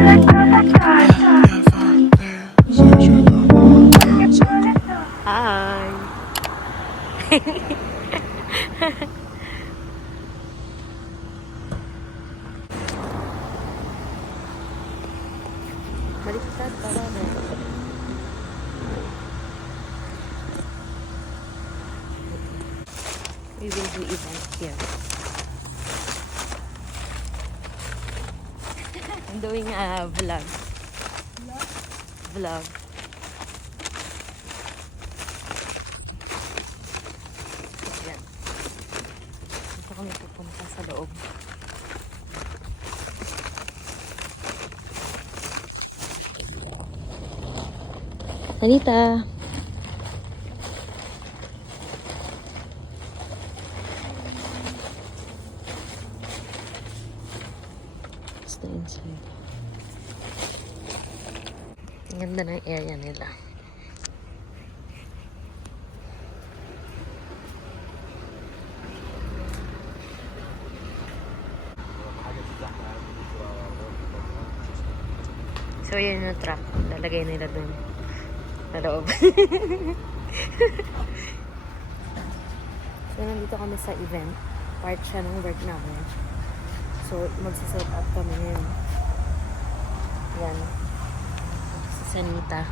Hi. Baliktad para na. We will do event here. I'm doing a vlog. Vlog. Yan. Dito kami pupunta sa loob. Anita. It's the inside. Ang ganda ng area nila. So, yun yung truck. Lalagay nila dun. Sa loob. So, nandito kami sa event. Part siya ng work namin. So, magsiset up kami ngayon. Yan. Si Sanita.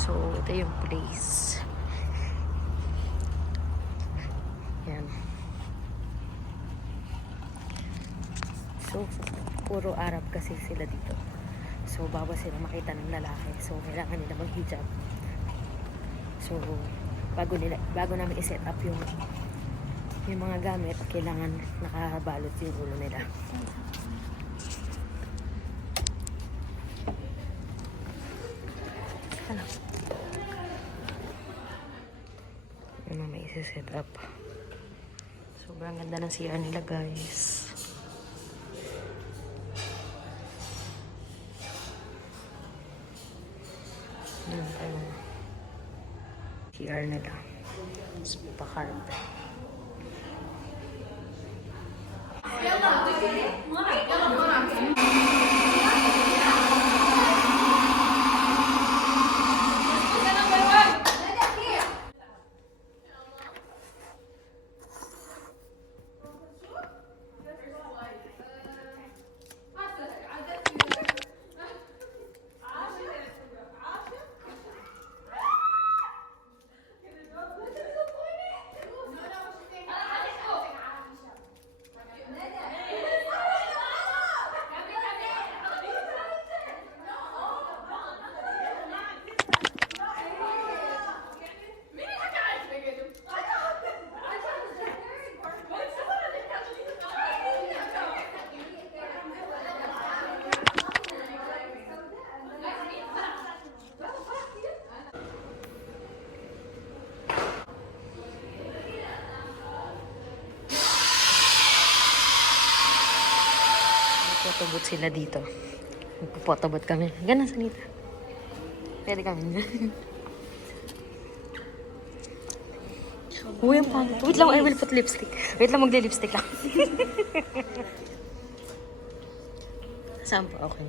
So, ito yung place. Yan. So, puro Arab kasi sila dito. So, bawal sila makita ng lalaki. So, kailangan nila mag-hijab. So, bago namin i-set up yung mga gamit, kailangan nakabalot yung ulo nila. Ano? Yung may isi-set up. Sobrang ganda ng CR nila, guys. Yan tayo. CR nila. Spa-carpet. Photobooth sila dito. Magpo-photobooth kami. Ganun, Sanita. Pwede kami. Uy, ang pangit. Wait lang, I will put lipstick. Wait lang, magli-lipstick lang. Saan pa? Okay.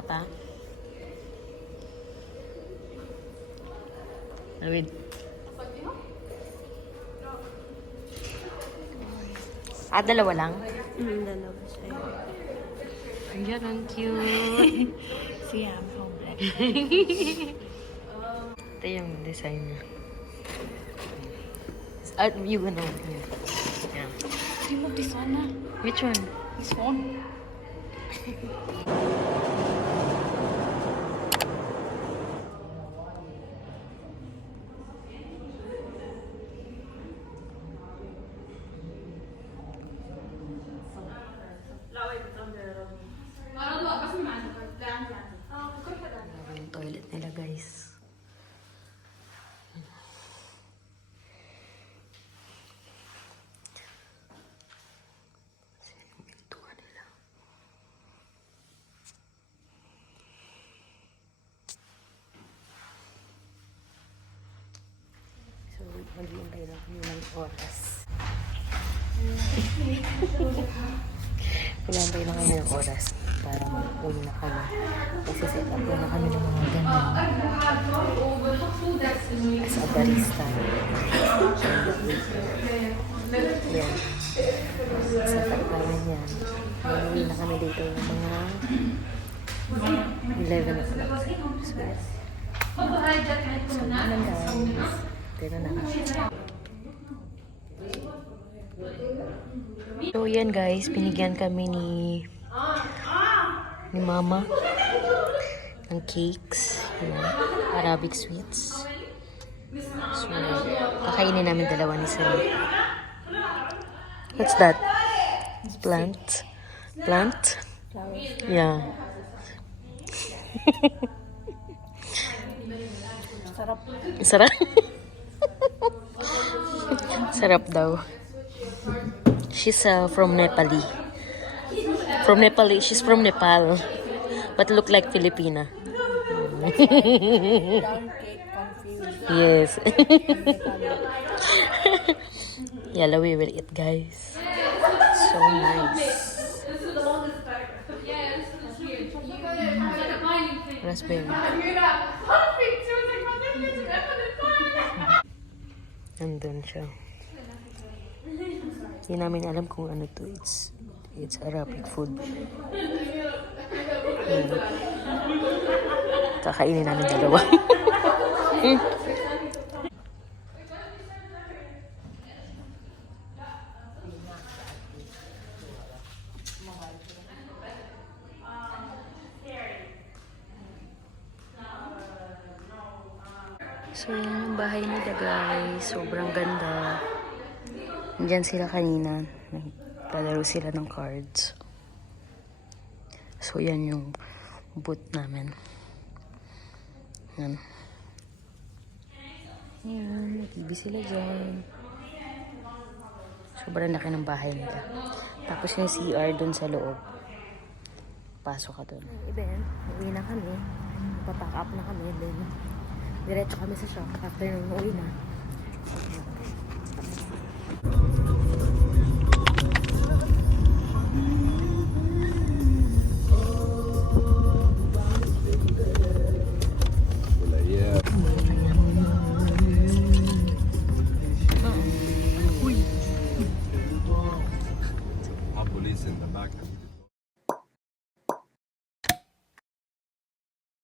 Apa? Wait. Dalawa lang? Dalawa siya. Ayan, ang cute. Siya, I'm home. Ito yung design niya. You gonna yeah. Yeah. You love this one, na? Which one? This one. Yung toilet nila, guys. Kasi yung pintuan nila. Maghihintay lang kami ng oras. Maghihintay lang kami ng oras para mag-uwi na kami. Kasi set up na kami ng mga ganun. As a barista. Yan. Set up namin yan. Mag-uwi na kami dito ng mga 11 o'clock. So yun lang guys. Tira na. So yan guys, binigyan kami ni mama ng cakes, Arabic sweets. So kakainin namin dalawa ni Sarah. What's that? Plant? Plant? Yeah. Sarap. Sarap? Sarap daw. She's from Nepali. She's from Nepal. But look like Filipina. Yes. Yellow we will eat guys. So nice. Raspberry. Nandun siya. Hindi namin alam kung ano to. It's Arabic food. Kakainin namin dalawa. So, yan yung bahay nila guys. Sobrang ganda. Diyan sila kanina. Naglalaro sila ng cards. So, yan yung booth namin. Yan. Yan. Nag-TV sila dyan. Sobrang laki ng bahay nila. Tapos yung CR dun sa loob. Pasok ka dun. Event. Uwi na kami. Papack up na kami. Then, diretso kami sa shop after nung uwi na.